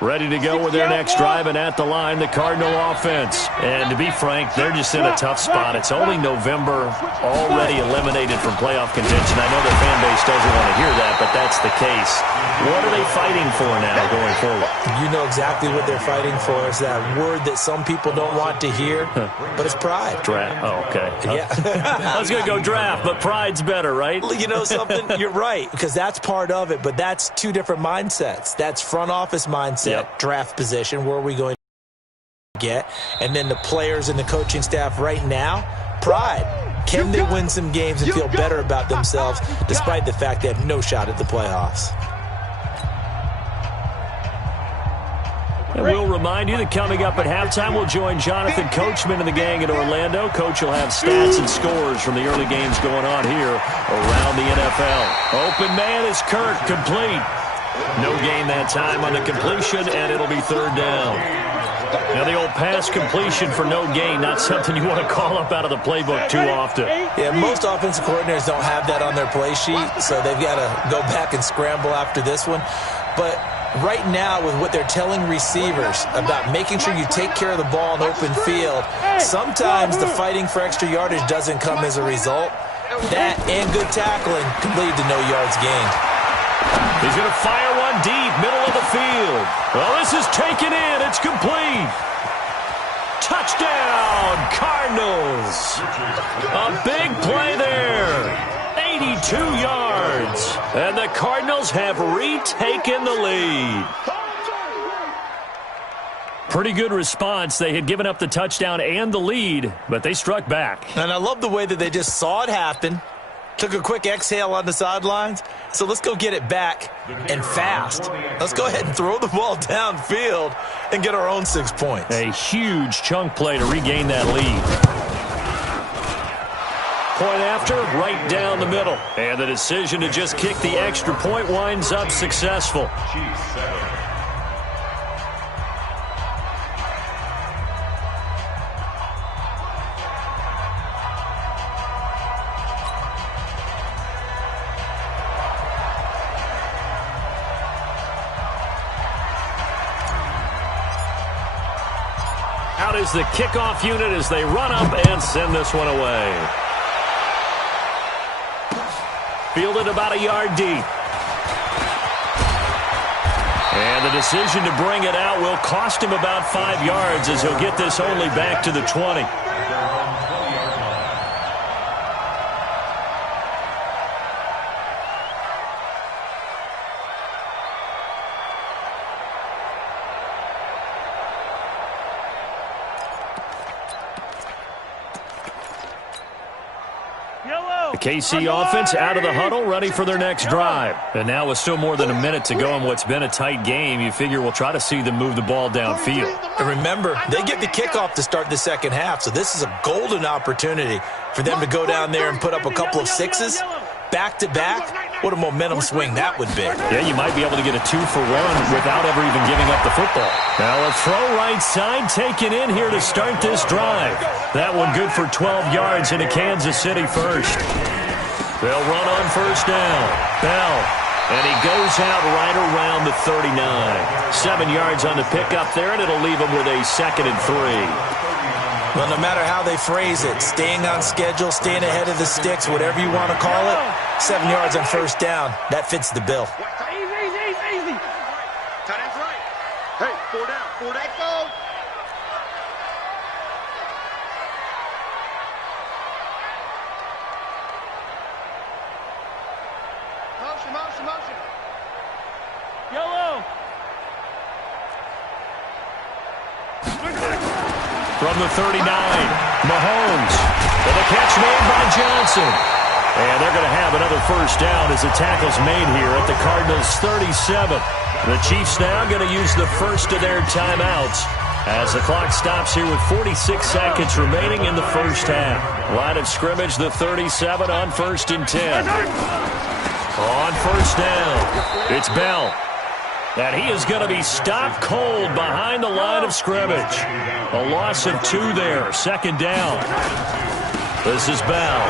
Ready to go with their next drive, and at the line, the Cardinal offense. And to be frank, they're just in a tough spot. It's only November, already eliminated from playoff contention. I know their fan base doesn't want to hear that, but that's the case. What are they fighting for now going forward? You know exactly what they're fighting for. Is that word that some people don't want to hear, but it's pride. Draft. Oh, okay. Yeah. I was going to go draft, but pride's better, right? You know something? You're right, because that's part of it, but that's two different mindsets. That's front office mindset, draft position, where are we going to get? And then the players and the coaching staff right now, pride. Can they win some games and feel better about themselves despite the fact they have no shot at the playoffs? And we'll remind you that coming up at halftime, we'll join Jonathan Coachman and the gang in Orlando. Coach will have stats and scores from the early games going on here around the NFL. Open man is Kirk, complete. No gain that time on the completion, and it'll be third down. Now, the old pass completion for no gain, not something you want to call up out of the playbook too often. Yeah, most offensive coordinators don't have that on their play sheet, so they've got to go back and scramble after this one. But right now, with what they're telling receivers about making sure you take care of the ball in open field, sometimes the fighting for extra yardage doesn't come as a result. That and good tackling can lead to no yards gained. He's going to fire one deep, middle of the field. Well, this is taken in. It's complete. Touchdown, Cardinals. A big play there. 82 yards. And the Cardinals have retaken the lead. Pretty good response. They had given up the touchdown and the lead, but they struck back. And I love the way that they just saw it happen. Took a quick exhale on the sidelines. So let's go get it back and fast. Let's go ahead and throw the ball downfield and get our own 6 points. A huge chunk play to regain that lead. Point after, right down the middle. And the decision to just kick the extra point winds up successful. Out is the kickoff unit as they run up and send this one away. Fielded about a yard deep. And the decision to bring it out will cost him about 5 yards as he'll get this only back to the 20. The KC offense out of the huddle, ready for their next drive. And now with still more than a minute to go in what's been a tight game, you figure we'll try to see them move the ball downfield. And remember, they get the kickoff to start the second half, so this is a golden opportunity for them to go down there and put up a couple of sixes back-to-back. What a momentum swing that would be. Yeah, you might be able to get a 2-for-1 without ever even giving up the football. Now a throw right side taken in here to start this drive. That one good for 12 yards into Kansas City first. They'll run on first down. Bell. And he goes out right around the 39. 7 yards on the pickup there, and it'll leave him with a 2nd and 3. Well, no matter how they phrase it, staying on schedule, staying ahead of the sticks, whatever you want to call it, 7 yards on first down, that fits the bill. Easy. Tight end's right. Hey, 4 down. Go. Motion. Yellow. From the 39, Mahomes. And the catch made by Johnson. And they're going to have another first down as the tackle's made here at the Cardinals' 37. The Chiefs now going to use the first of their timeouts as the clock stops here with 46 seconds remaining in the first half. Line of scrimmage, the 37 on 1st and 10. On first down, it's Bell. And he is going to be stopped cold behind the line of scrimmage. A loss of 2 there, 2nd down. This is Bell.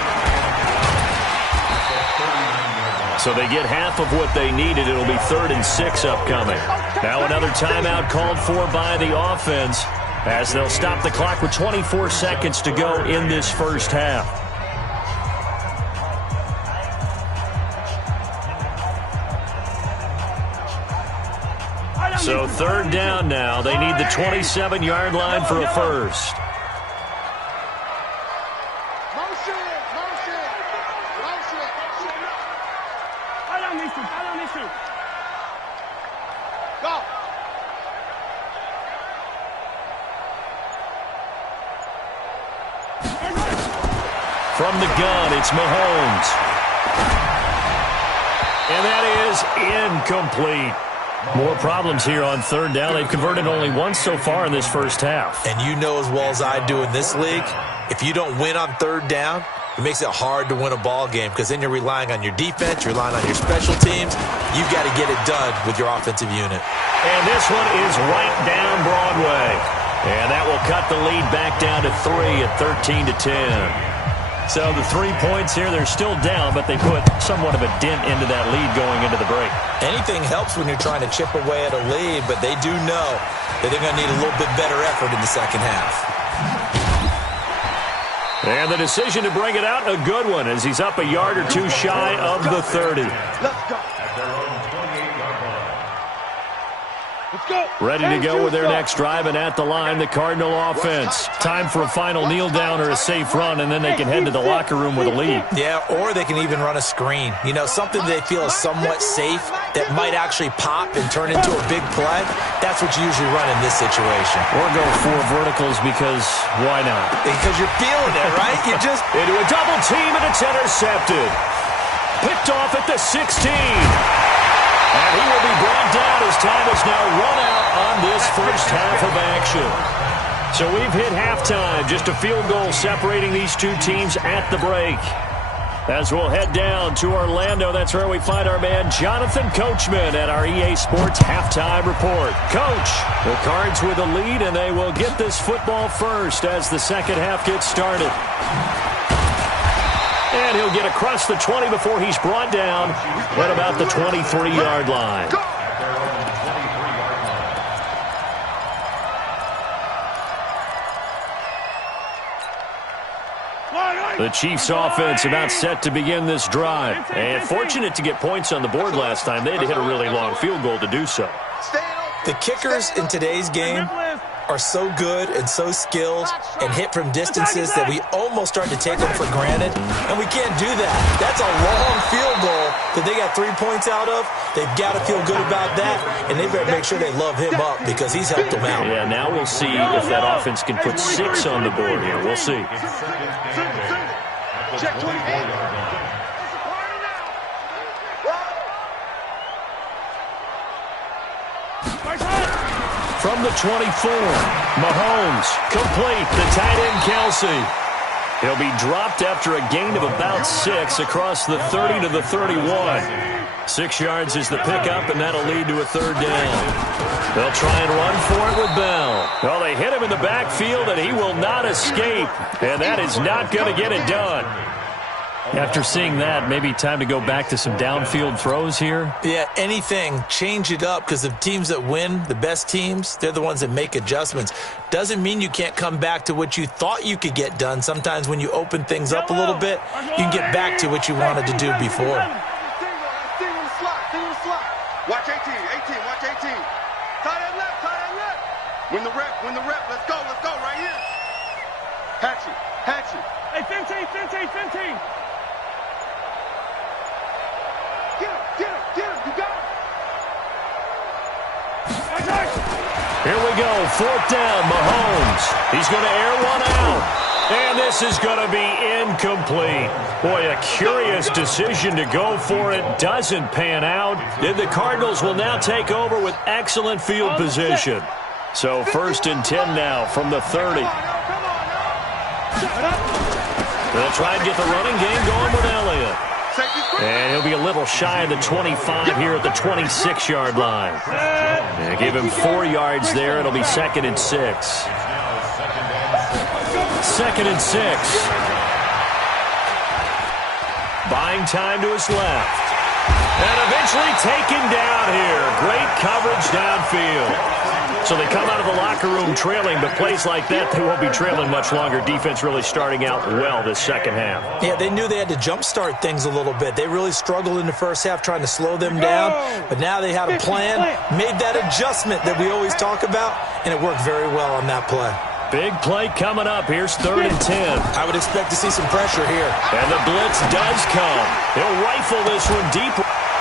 So they get half of what they needed. It'll be 3rd and 6 upcoming. Now another timeout called for by the offense as they'll stop the clock with 24 seconds to go in this first half. So third down now. They need the 27-yard line for a first. From the gun, it's Mahomes. And that is incomplete. More problems here on third down. They've converted only once so far in this first half. And you know as well as I do in this league, if you don't win on third down, it makes it hard to win a ball game because then you're relying on your defense, you're relying on your special teams. You've got to get it done with your offensive unit. And this one is right down Broadway. And that will cut the lead back down to 3 at 13-10. So the 3 points here, they're still down, but they put somewhat of a dent into that lead going into the break. Anything helps when you're trying to chip away at a lead, but they do know that they're going to need a little bit better effort in the second half. And the decision to bring it out, a good one, as he's up a yard or two shy of the 30. Let's go. Ready to go with their next drive, and at the line, the Cardinal offense. Time for a final kneel down or a safe run, and then they can head to the locker room with a lead. Yeah, or they can even run a screen. You know, something they feel is somewhat safe that might actually pop and turn into a big play. That's what you usually run in this situation. Or go 4 verticals because why not? Because you're feeling it, right? You just into a double team, and it's intercepted. Picked off at the 16. And he will be brought down as time has now run out on this first half of action. So we've hit halftime. Just a field goal separating these two teams at the break. As we'll head down to Orlando, that's where we find our man Jonathan Coachman at our EA Sports Halftime Report. Coach, the Cards with a lead, and they will get this football first as the second half gets started. And he'll get across the 20 before he's brought down at about the 23-yard line. The Chiefs offense about set to begin this drive. And fortunate to get points on the board last time. They had to hit a really long field goal to do so. The kickers in today's game are so good and so skilled and hit from distances that we almost start to take them for granted, and we can't do that. That's a long field goal that they got 3 points out of. They've got to feel good about that, and they better make sure they love him up because he's helped them out. Yeah, now we'll see if that offense can put 6 on the board here. We'll see. Check 28. From the 24, Mahomes, complete, the tight end Kelsey. He'll be dropped after a gain of about 6 across the 30 to the 31. 6 yards is the pickup, and that'll lead to a third down. They'll try and run for it with Bell. Well, they hit him in the backfield, and he will not escape, and that is not going to get it done. After seeing that, maybe time to go back to some downfield throws here. Yeah, anything, change it up, because the teams that win, the best teams, they're the ones that make adjustments. Doesn't mean you can't come back to what you thought you could get done. Sometimes when you open things up a little bit, you can get back to what you wanted to do before. Watch 18, watch 18. Tight end left. Win the rep, let's go, right here. Hatch it. Hey, 15. Get him, you got him. Here we go, 4th down, Mahomes. He's going to air one out. And this is going to be incomplete. Boy, a curious decision to go for it. Doesn't pan out. And the Cardinals will now take over with excellent field position. So 1st and 10 now from the 30. They'll try and get the running game going with Elliott. And he'll be a little shy of the 25 here at the 26-yard line. And give him 4 yards there. It'll be 2nd and 6. 2nd and 6. Buying time to his left. And eventually taken down here. Great coverage downfield. So they come out of the locker room trailing, but plays like that, they won't be trailing much longer. Defense really starting out well this second half. Yeah, they knew they had to jumpstart things a little bit. They really struggled in the first half trying to slow them down, but now they had a plan, made that adjustment that we always talk about, and it worked very well on that play. Big play coming up. Here's 3rd and 10. I would expect to see some pressure here. And the blitz does come. He'll rifle this one deep.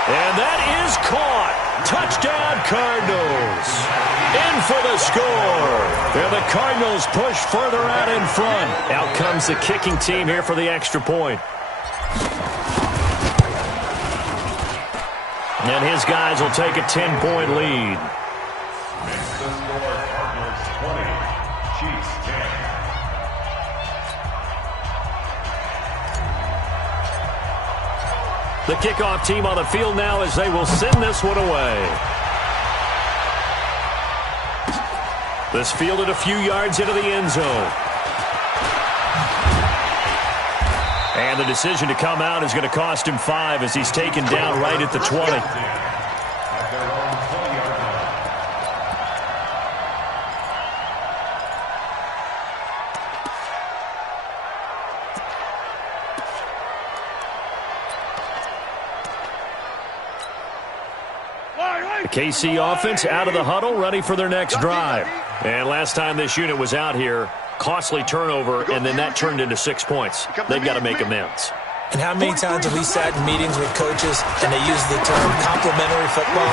And that is caught. Touchdown, Cardinals. In for the score. And the Cardinals push further out in front. Out comes the kicking team here for the extra point. And his guys will take a 10-point lead. The kickoff team on the field now as they will send this one away. This fielded a few yards into the end zone. And the decision to come out is going to cost him 5 as he's taken down right at the 20. KC offense out of the huddle, ready for their next drive. And last time this unit was out here, costly turnover, and then that turned into 6 points. They've got to make amends. And how many times have we sat in meetings with coaches and they use the term complementary football?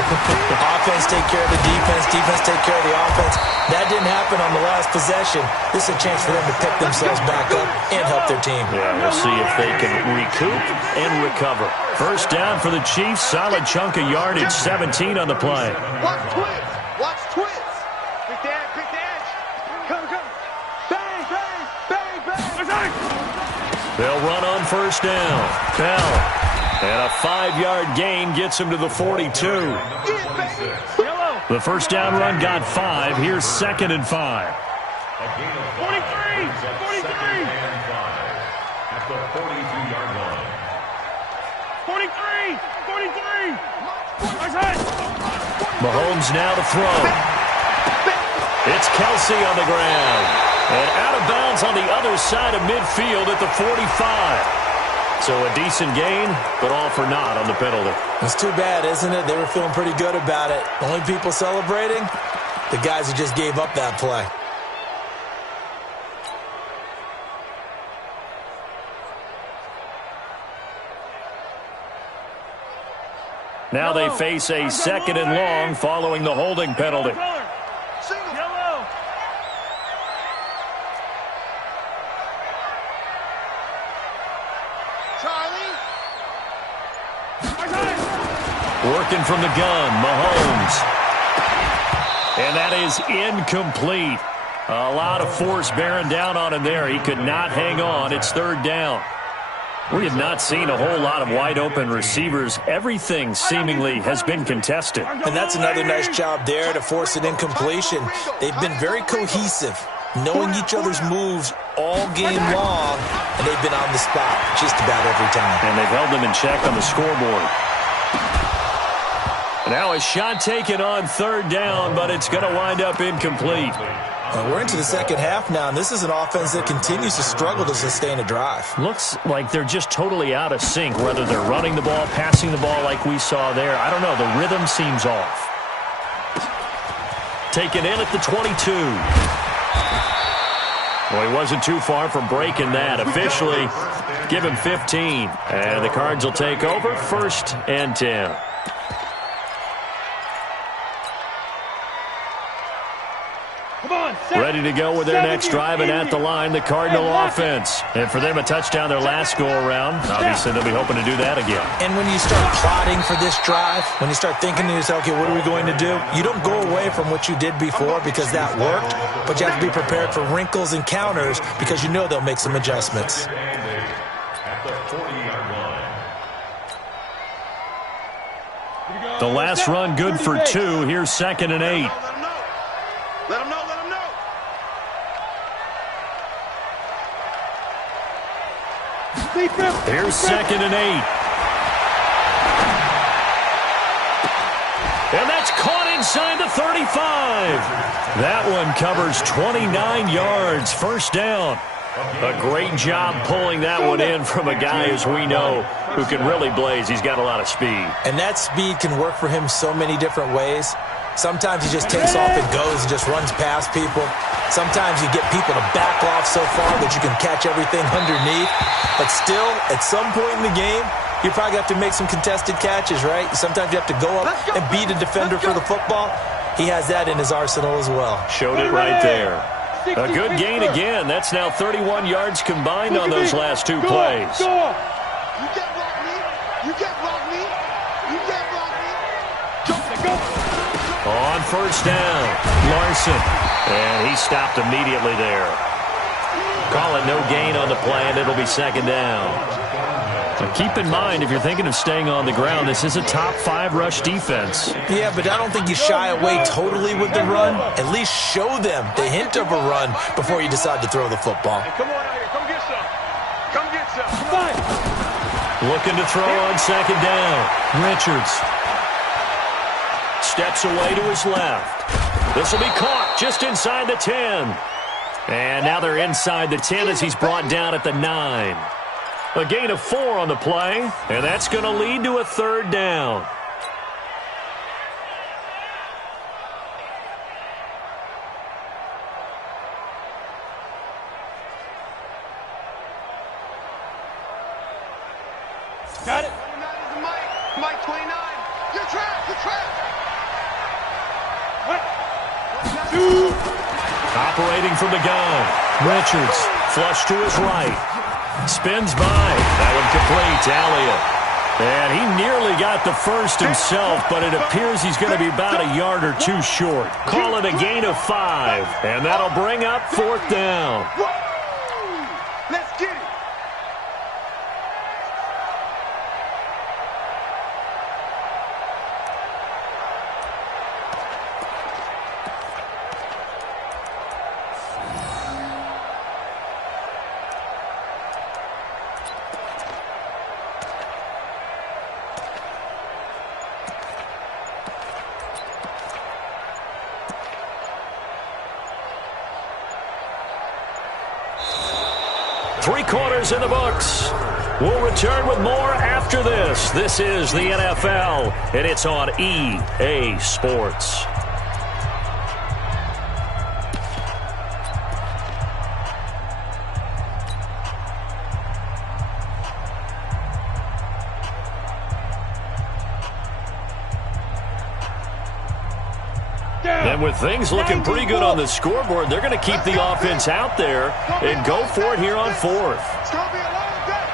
Offense take care of the defense, defense take care of the offense. That didn't happen on the last possession. This is a chance for them to pick themselves back up and help their team. Yeah, we'll see if they can recoup and recover. First down for the Chiefs. Solid chunk of yardage, 17 on the play. Watch twins. Watch twins. Big dash, big dash. Come, come. Bang, bang, bang, bang. They'll run on first down. Bell. And a 5-yard gain gets him to the 42. The first down run got 5. Here's 2nd and 5. 43. 43. At the 42-yard line. 43. 43. Nice hit. Mahomes now to throw. It's Kelsey on the ground. And out of bounds on the other side of midfield at the 45. So a decent gain, but all for naught on the penalty. It's too bad, isn't it? They were feeling pretty good about it. Only people celebrating, the guys who just gave up that play. Now they face a 2nd and long following the holding penalty. Yellow. Charlie. Working from the gun, Mahomes. And that is incomplete. A lot of force bearing down on him there. He could not hang on. It's 3rd down. We have not seen a whole lot of wide-open receivers. Everything seemingly has been contested. And that's another nice job there to force an incompletion. They've been very cohesive, knowing each other's moves all game long, and they've been on the spot just about every time. And they've held them in check on the scoreboard. Now a shot taken on 3rd down, but it's going to wind up incomplete. We're into the second half now, and this is an offense that continues to struggle to sustain a drive. Looks like they're just totally out of sync, whether they're running the ball, passing the ball like we saw there. I don't know. The rhythm seems off. Taken in at the 22. Well, he wasn't too far from breaking that. Officially, give him 15. And the Cards will take over 1st and 10. Ready to go with their next drive, and at the line, the Cardinal offense. And for them, a touchdown their last go-around. Obviously, they'll be hoping to do that again. And when you start plotting for this drive, when you start thinking to yourself, okay, what are we going to do? You don't go away from what you did before because that worked, but you have to be prepared for wrinkles and counters because you know they'll make some adjustments. The last run good for 2. Here's 2nd and 8. Let him know, let him know. Here's 2nd and 8. And that's caught inside the 35. That one covers 29 yards. First down. A great job pulling that one in from a guy, as we know, who can really blaze. He's got a lot of speed. And that speed can work for him so many different ways. Sometimes he just takes off and goes and just runs past people. Sometimes you get people to back off so far that you can catch everything underneath. But still, at some point in the game, you probably have to make some contested catches, right? Sometimes you have to go up and beat a defender for the football. He has that in his arsenal as well. Showed it right there. A good gain again. That's now 31 yards combined on those last two plays. You can't block me. You can't block me. You can't block me. Go. On first down, Larson. And he stopped immediately there. Call it no gain on the play, and it'll be second down. But keep in mind, if you're thinking of staying on the ground, this is a top 5 rush defense. Yeah, but I don't think you shy away totally with the run. At least show them the hint of a run before you decide to throw the football. Hey, come on out here. Come get some. Come get some. Come on. Looking to throw on second down. Richards steps away to his left. This will be caught just inside the 10. And now they're inside the 10 as he's brought down at the 9. A gain of 4 on the play, and that's going to lead to a third down. Got it. Mike 29. You're trapped. You're trapped. What? Operating from the gun. Richards, flush to his right. Spins by. That one complete to Elliott. And he nearly got the first himself, but it appears he's going to be about a yard or two short. Call it a gain of 5, and that'll bring up fourth down. Let's get it. Three quarters in the books. We'll return with more after this. This is the NFL, and it's on EA Sports. And with things looking pretty good on the scoreboard, they're going to keep the offense out there and go for it here on fourth. It's going to be a long day.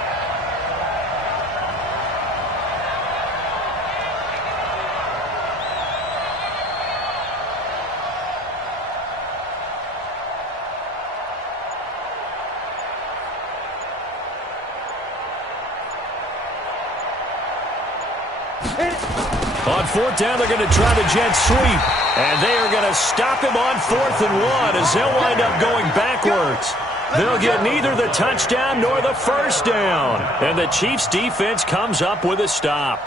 On fourth down, they're going to try the jet sweep. And they are going to stop him on 4th and 1 as they'll wind up going backwards. They'll get neither the touchdown nor the first down. And the Chiefs' defense comes up with a stop.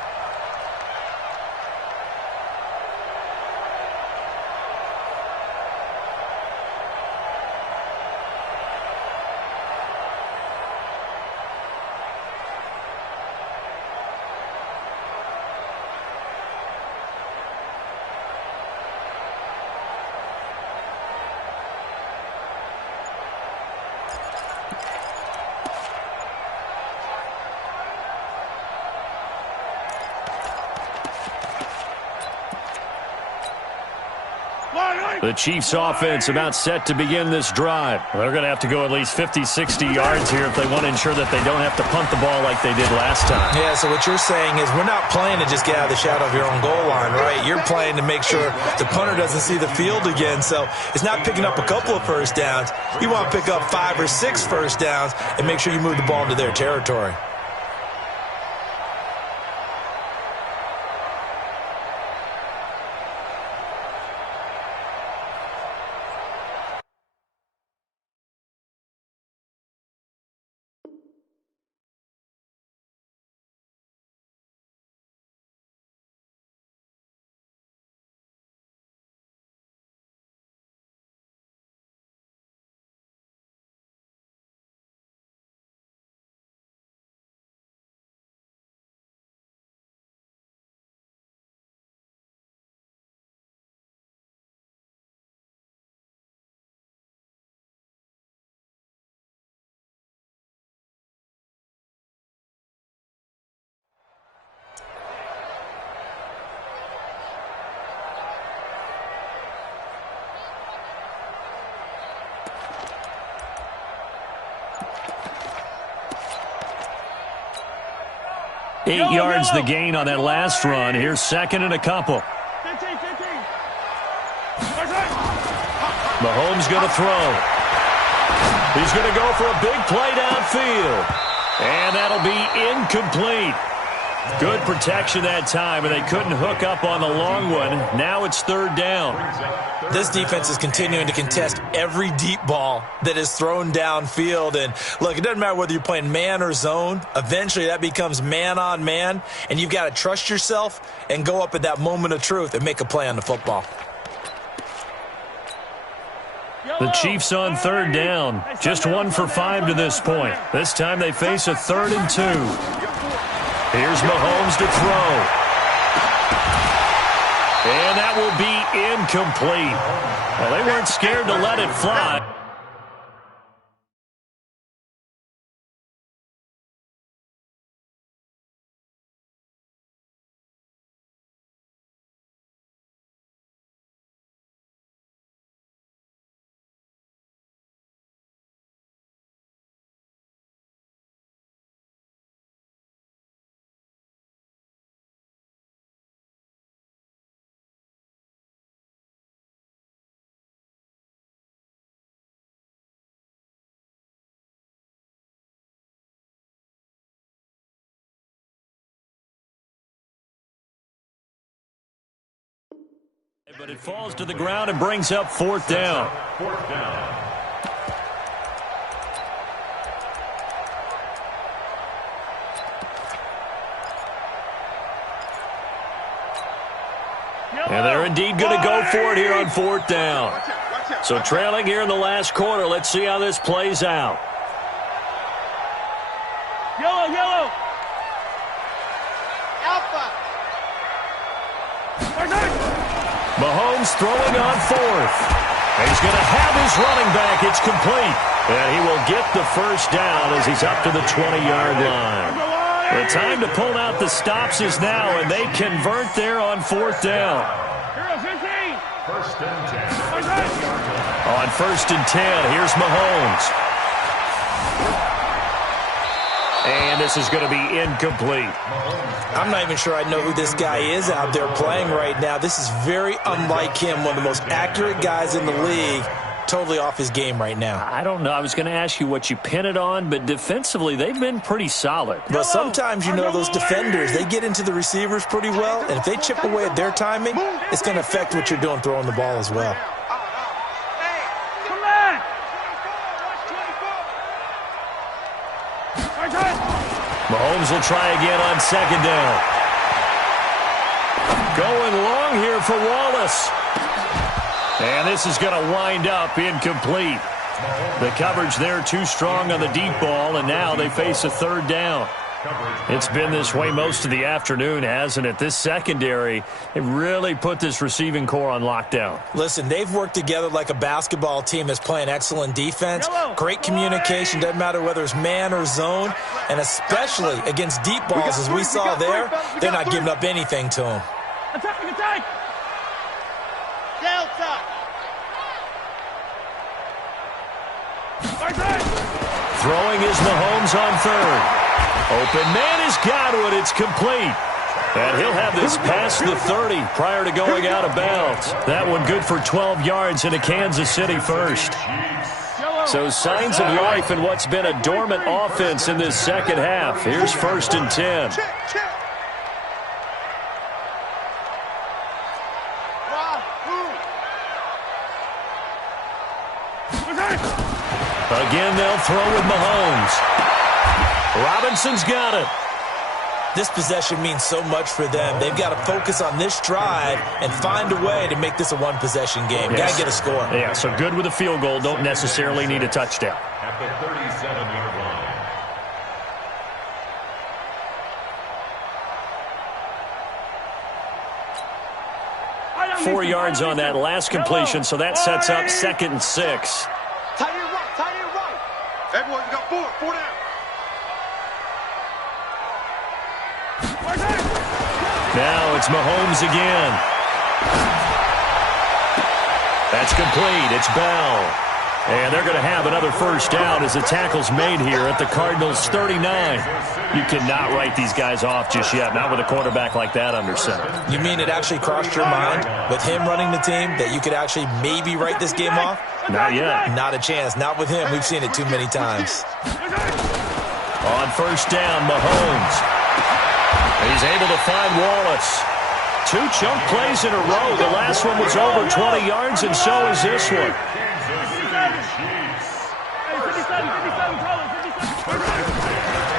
The Chiefs' offense about set to begin this drive. They're going to have to go at least 50, 60 yards here if they want to ensure that they don't have to punt the ball like they did last time. Yeah, so what you're saying is we're not playing to just get out of the shadow of your own goal line, right? You're playing to make sure the punter doesn't see the field again. So it's not picking up a couple of first downs. You want to pick up 5 or 6 first downs and make sure you move the ball into their territory. 8 yards the gain on that last run. Here's second and a couple. 15. Mahomes going to throw. He's going to go for a big play downfield. And that'll be incomplete. Good protection that time, and they couldn't hook up on the long one. Now it's third down. This defense is continuing to contest every deep ball that is thrown downfield. And, look, it doesn't matter whether you're playing man or zone. Eventually that becomes man on man, and you've got to trust yourself and go up at that moment of truth and make a play on the football. The Chiefs on third down. Just 1 for 5 to this point. This time they face a 3rd and 2. Here's Mahomes to throw. And that will be incomplete. Well, they weren't scared to let it fly. But it falls to the ground and brings up 4th down. And they're indeed going to go for it here on 4th down. So trailing here in the last quarter. Let's see how this plays out. Yellow. Alpha. Mahomes throwing on 4th. And he's going to have his running back. It's complete. And he will get the first down as he's up to the 20-yard line. The time to pull out the stops is now, and they convert there on 4th down. First and 10. On 1st and 10, here's Mahomes. And this is going to be incomplete. I'm not even sure I know who this guy is out there playing right now. This is very unlike him, one of the most accurate guys in the league. Totally off his game right now. I don't know. I was going to ask you what you pin it on, but defensively, they've been pretty solid. But sometimes, you know, those defenders, they get into the receivers pretty well, and if they chip away at their timing, it's going to affect what you're doing throwing the ball as well. Mahomes will try again on 2nd down. Going long here for Wallace. And this is going to wind up incomplete. The coverage there too strong on the deep ball, and now they face a 3rd down. It's been this way most of the afternoon, hasn't it? This secondary, they really put this receiving core on lockdown. Listen, they've worked together like a basketball team that's playing excellent defense. Great communication, doesn't matter whether it's man or zone, and especially against deep balls, as we saw there, they're not giving up anything to them. Attack! Delta. Throwing is Mahomes on 3rd. Open man has got it. It's complete. And he'll have this past the 30 prior to going out of bounds. That one good for 12 yards into Kansas City first. So signs of life in what's been a dormant offense in this second half. Here's 1st and 10. Again, they'll throw with Mahomes. Robinson's got it. This possession means so much for them. They've got to focus on this drive and find a way to make this a one-possession game. Yes. Got to get a score. Yeah, so good with a field goal. Don't necessarily need a touchdown. At the 37-yard line. 4 yards on that last completion, so that sets up 2nd and 6. Tight end right. Everyone, you got 4 down. Now it's Mahomes again. That's complete. It's Bell. And they're going to have another first down as the tackle's made here at the Cardinals' 39. You cannot write these guys off just yet, not with a quarterback like that under center. You mean it actually crossed your mind with him running the team that you could actually maybe write this game off? Not yet. Not a chance. Not with him. We've seen it too many times. On first down, Mahomes. He's able to find Wallace. 2 chunk plays in a row. The last one was over 20 yards, and so is this one.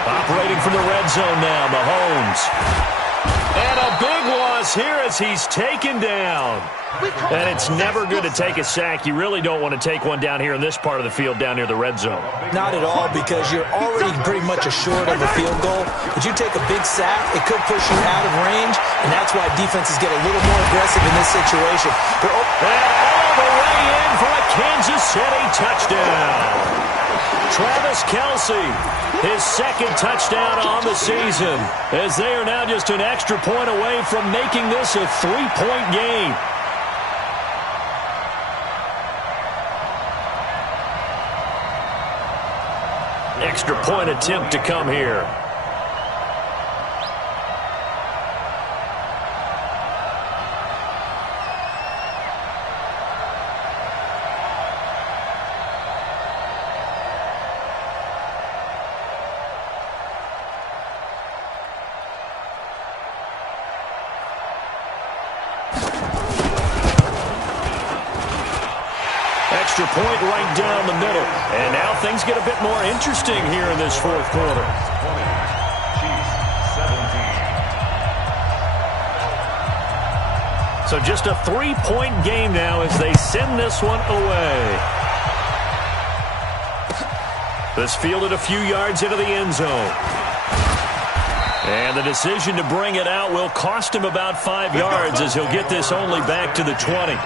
Operating from the red zone now, Mahomes. And a big loss here as he's taken down. And it's never good to take a sack. You really don't want to take one down here in this part of the field down near the red zone. Not at all, because you're already pretty much assured of a field goal. But you take a big sack, it could push you out of range, and that's why defenses get a little more aggressive in this situation. And all the way in for a Kansas City touchdown. Travis Kelce, his second touchdown on the season, as they are now just an extra point away from making this a 3-point game. Extra point attempt to come here. Extra point right down the middle. And now things get a bit more interesting here in this fourth quarter. So just a 3-point game now as they send this one away. This fielded a few yards into the end zone. And the decision to bring it out will cost him about 5 yards as he'll get this only back to the 20.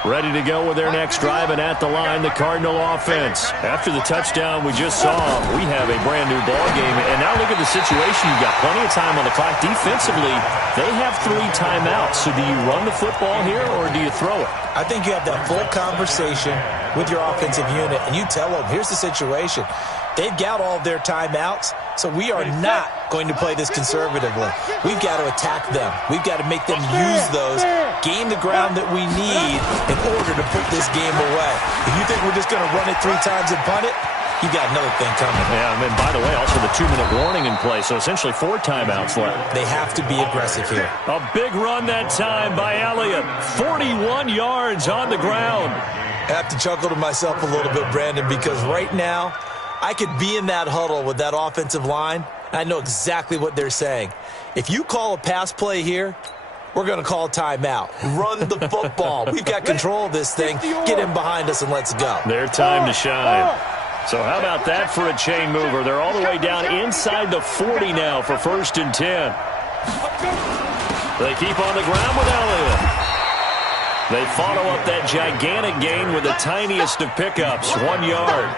Ready to go with their next drive, and at the line, the Cardinal offense. After the touchdown we just saw, we have a brand-new ball game. And now look at the situation. You've got plenty of time on the clock. Defensively, they have 3 timeouts. So do you run the football here, or do you throw it? I think you have that full conversation with your offensive unit, and you tell them, here's the situation. They've got all of their timeouts, so we are not going to play this conservatively. We've got to attack them. We've got to make them use those, gain the ground that we need in order to put this game away. If you think we're just going to run it 3 times and punt it, you got another thing coming. Yeah, and by the way, also the 2-minute warning in play, so essentially 4 timeouts left. They have to be aggressive here. A big run that time by Elliott. 41 yards on the ground. I have to chuckle to myself a little bit, Brandon, because right now, I could be in that huddle with that offensive line. I know exactly what they're saying. If you call a pass play here, we're going to call timeout. Run the football. We've got control of this thing. Get him behind us and let's go. Their time to shine. So how about that for a chain mover? They're all the way down inside the 40 now for 1st and 10. They keep on the ground with Elliott. They follow up that gigantic gain with the tiniest of pickups, 1 yard.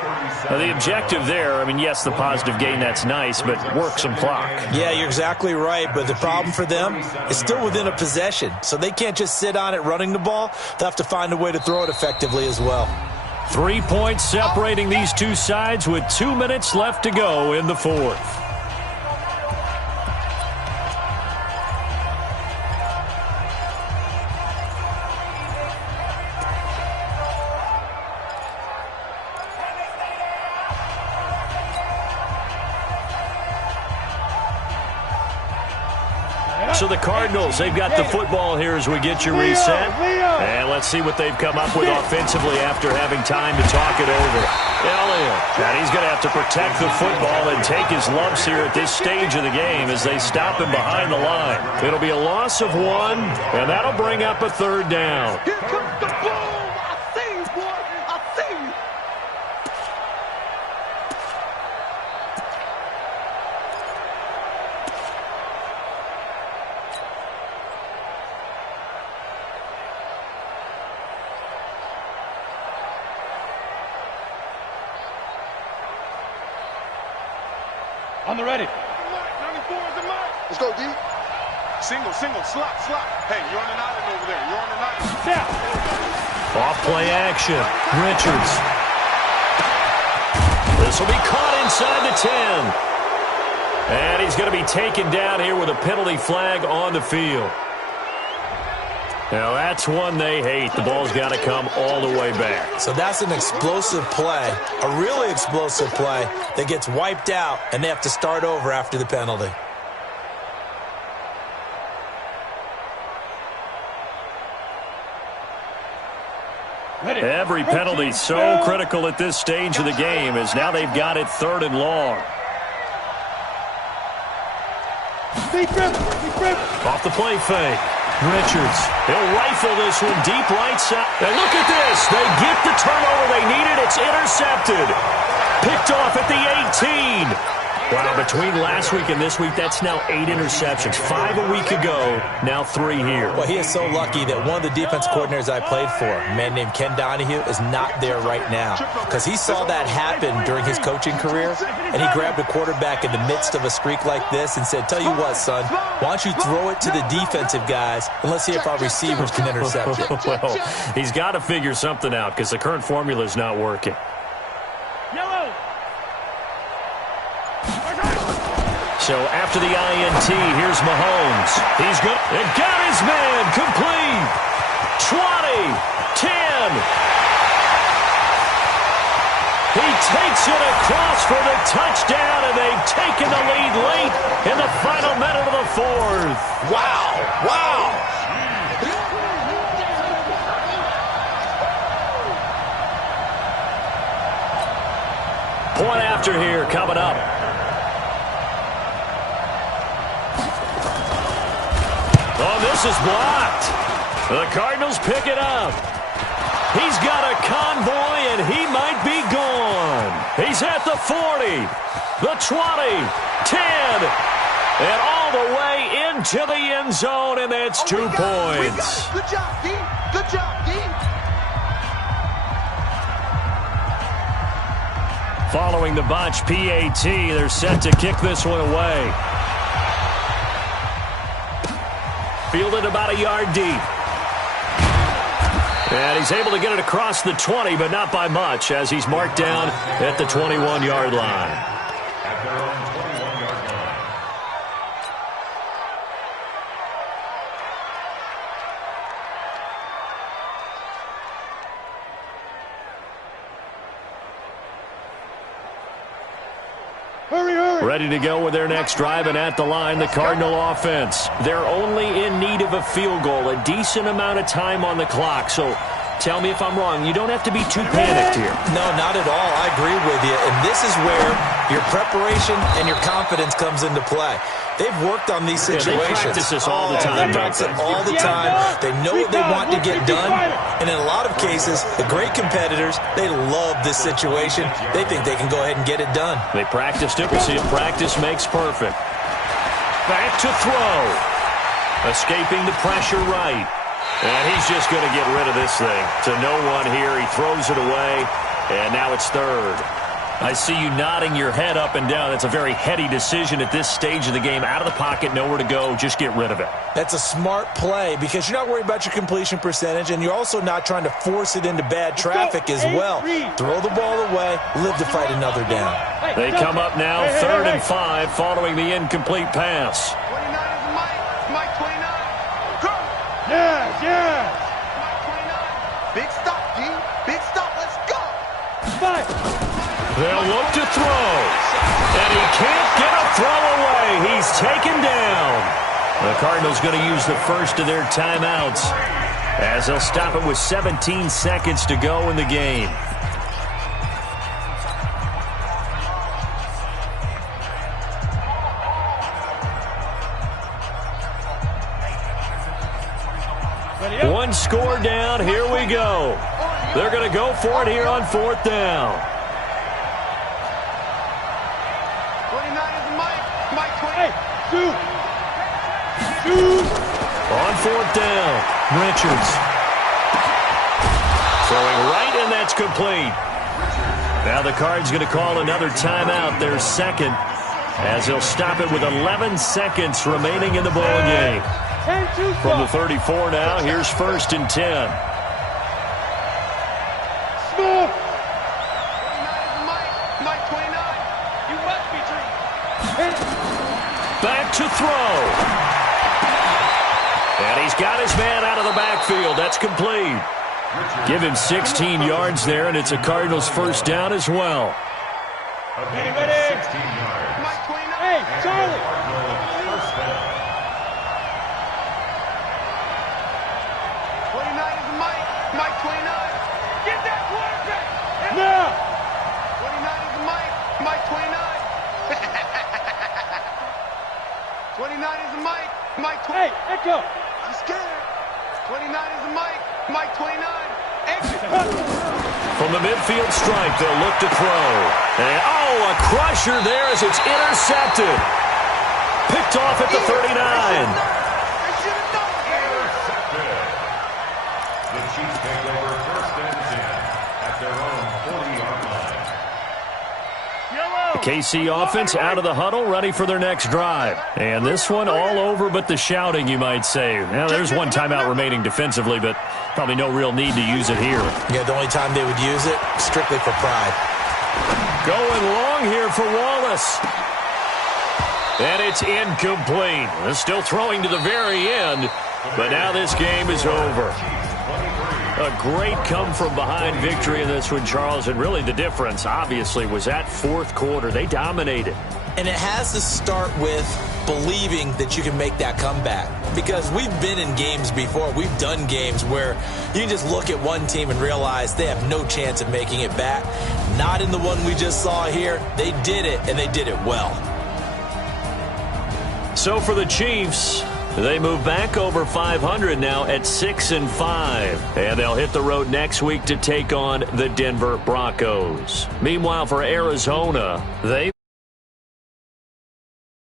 Now, the objective there, I mean, yes, the positive gain, that's nice, but work some clock. Yeah, you're exactly right, but the problem for them is still within a possession, so they can't just sit on it running the ball. They'll have to find a way to throw it effectively as well. 3 points separating these two sides with 2 minutes left to go in the fourth. So the Cardinals, they've got the football here as we get you reset. And let's see what they've come up with offensively after having time to talk it over. Elliott, and he's going to have to protect the football and take his lumps here at this stage of the game as they stop him behind the line. It'll be a loss of 1, and that'll bring up a 3rd down. Here comes the boom! I see you, boy! I see you! On the ready. Let's go, D. Single, slop. Hey, you're on an island over there. You're on an island. Yeah. Off play action. Richards. This will be caught inside the 10. And he's going to be taken down here with a penalty flag on the field. Now, that's one they hate. The ball's got to come all the way back. So that's an explosive play, a really explosive play that gets wiped out, and they have to start over after the penalty. Every penalty so critical at this stage of the game as now they've got it 3rd and long. Off the play fake. Richards, he'll rifle this one deep right side. And look at this. They get the turnover they needed. It's intercepted. Picked off at the 18. Wow, between last week and this week, that's now 8 interceptions. 5 a week ago, now 3 here. Well, he is so lucky that one of the defense coordinators I played for, a man named Ken Donahue, is not there right now. Because he saw that happen during his coaching career, and he grabbed a quarterback in the midst of a streak like this and said, tell you what, son, why don't you throw it to the defensive guys, and let's see if our receivers can intercept it. Well, he's got to figure something out because the current formula is not working. Yellow. So after the INT, here's Mahomes. He's good. And got his man complete. 20, 10. He takes it across for the touchdown, and they've taken the lead late in the final minute of the 4th. Wow. Point after here coming up. Oh, this is blocked. The Cardinals pick it up. He's got a convoy, and he might be gone. He's at the 40, the 20, 10, and all the way into the end zone, and that's 2 points. Good job, D. Good job, D. Following the botch PAT, they're set to kick this one away. Fielded about a yard deep. And he's able to get it across the 20, but not by much, as he's marked down at the 21-yard line. Ready to go with their next drive, and at the line, the Cardinal offense. They're only in need of a field goal, a decent amount of time on the clock. So tell me if I'm wrong. You don't have to be too panicked here. No, not at all. I agree with you. And this is where your preparation and your confidence comes into play. They've worked on these situations. They practice this all the time. They practice it all the time. They know what they want to get done. And in a lot of cases, the great competitors, they love this situation. They think they can go ahead and get it done. They practiced it. We'll see if practice makes perfect. Back to throw. Escaping the pressure right. And he's just going to get rid of this thing. To no one here. He throws it away. And now it's 3rd. I see you nodding your head up and down. That's a very heady decision at this stage of the game. Out of the pocket, nowhere to go. Just get rid of it. That's a smart play because you're not worried about your completion percentage, and you're also not trying to force it into bad traffic as well. Throw the ball away, live to fight another down. They come up now 3rd and 5 following the incomplete pass. 29 is Mike. Mike 29. Go. Yes. Mike 29. Big stop, D. Big stop. Let's go. 5. They'll look to throw. And he can't get a throw away. He's taken down. The Cardinals going to use the first of their timeouts as they'll stop it with 17 seconds to go in the game. One score down. Here we go. They're going to go for it here on 4th down. 29 is Mike. Mike 20. On 4th down, Richards. Throwing right, and that's complete. Now the Cards going to call another timeout, their second. as he'll stop it with 11 seconds remaining in the ball game. From the 34 now, here's 1st and 10. Small. 29 Mike 29. You must be treated. Back to throw. And he's got his man out of the backfield. That's complete. Give him 16 yards there, and it's a Cardinals 1st down as well. Ready? 16 yards. Mike 29. Hey, Charlie. First down. 29 is Mike. Mike 29. Get that quarterback. Now. 29 is Mike. Mike 29. 29 is Mike. Mike 29. Hey, Echo. I'm scared. 29 is Mike. Mike 29. Exit. From the midfield stripe, they'll look to throw. And, a crusher there as it's intercepted. Picked off at the 39. Intercepted. The Chiefs take over 1st and 10 at their own 40-yard line. The KC offense out of the huddle, ready for their next drive. And this one all over but the shouting, you might say. Now, there's one timeout remaining defensively, but probably no real need to use it here. Yeah, the only time they would use it, strictly for pride. Going long here for Wallace. And it's incomplete. They're still throwing to the very end, but now this game is over. A great come-from-behind victory in this one, Charles, and really the difference, obviously, was that 4th quarter. They dominated. And it has to start with believing that you can make that comeback. Because we've been in games before. We've done games where you can just look at one team and realize they have no chance of making it back. Not in the one we just saw here. They did it, and they did it well. So for the Chiefs, they move back over 500 now at 6-5. And they'll hit the road next week to take on the Denver Broncos. Meanwhile, for Arizona, they